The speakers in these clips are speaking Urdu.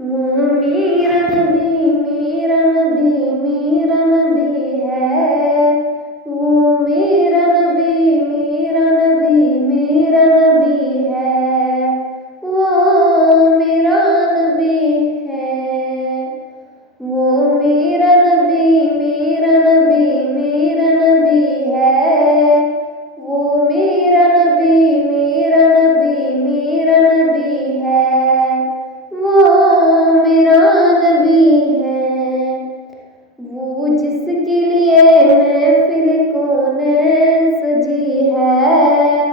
وہ میرا نبی میرا نبی میرا نبی ہے، وہ میرا نبی میرا نبی میرا نبی ہے، وہ میرا نبی ہے، وہ میرا نبی میرا نبی میرا نبی ہے، وہ میرا نبی میرا نبی میرا نبی ہے، وہ میرا نبی ہے، وہ جس کے لیے محفل کونین سجی ہے،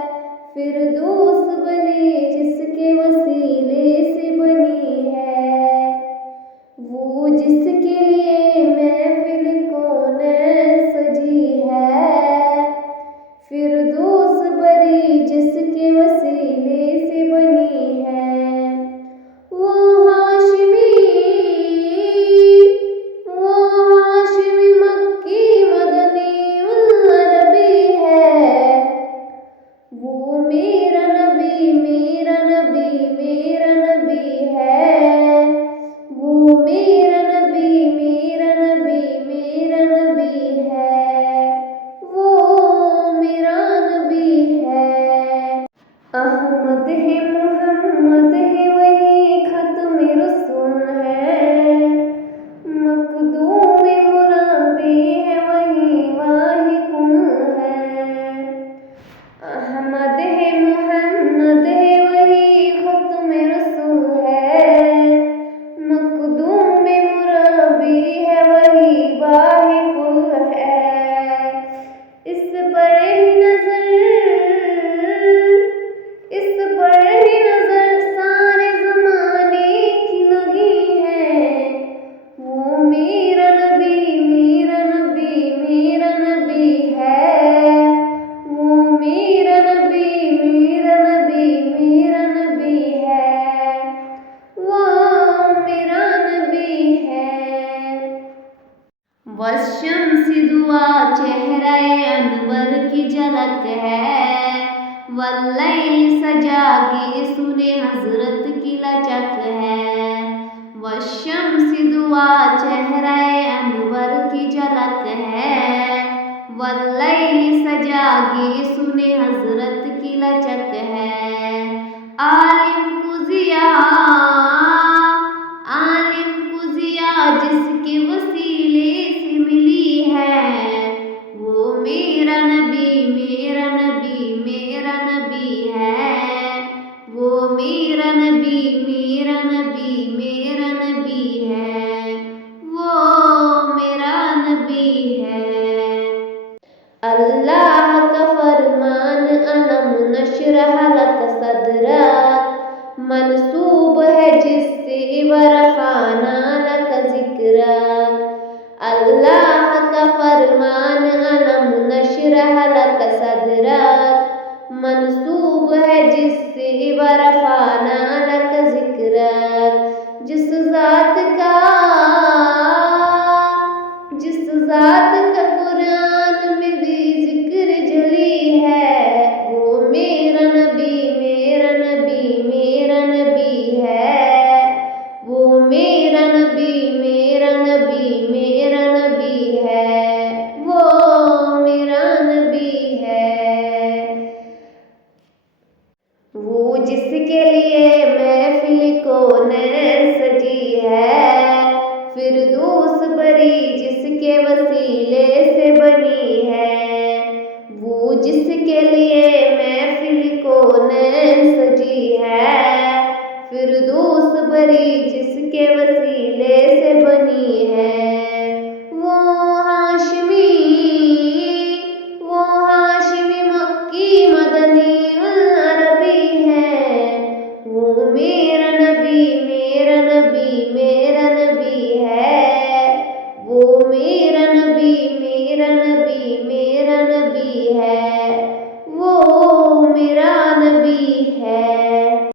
فردوس بنی جس کے وسیلے سے بنی ہے، وہ جس کے لیے محفل کونین سجی ہے، فردوس بری جس کے وسیلے سے بنی ہے، وہ ہاشمی مکی مدنی العربی ہے، وہ میرا نبی میرا نبی میرا نبی ہے، وہ میرا نبی میرا نبی میرا نبی ہے، وہ میرا نبی ہے، احمد ہے محمد ہے وہی ختم رسول ہے، مخدوم مربی ہے وہی واحد کل ہے، احمد ہے محمد ہے وہی ختم رسول ہے، مخدوم مربی ہے وہی واحد کل ہے، اس پر ہی نظر سارے زمانے کی لگی ہے، وہ میرا نبی میرا نبی میرا نبی ہے، وہ میرا نبی میرا نبی میرا نبی ہے، وہ میرا نبی ہے، والشمس دعا چہرہ انور کی جھلک ہے، واللیل سجا کے سنے حضرت کی لچک ہے، والشمس دعا چہرہ انور کی جھلک ہے، واللیل سجا کے سنے حضرت کی لچک ہے، عالم کو ضیا جس کے وسیلے سے ملی ہے، وہ میرا نبی میرا نبی میرا نبی ہے، وہ میرا نبی میرا نبی میرا نبی ہے، وہ میرا نبی ہے، اللہ کا فرمان الم نشرح لک صدرک منسوب ہے جس سے ورفعنا لک ذکرک، اللہ کا فرمان الم نشرح لک صدرک منسوب ہے جس سے ورفعنا لک ذکرک، جس ذات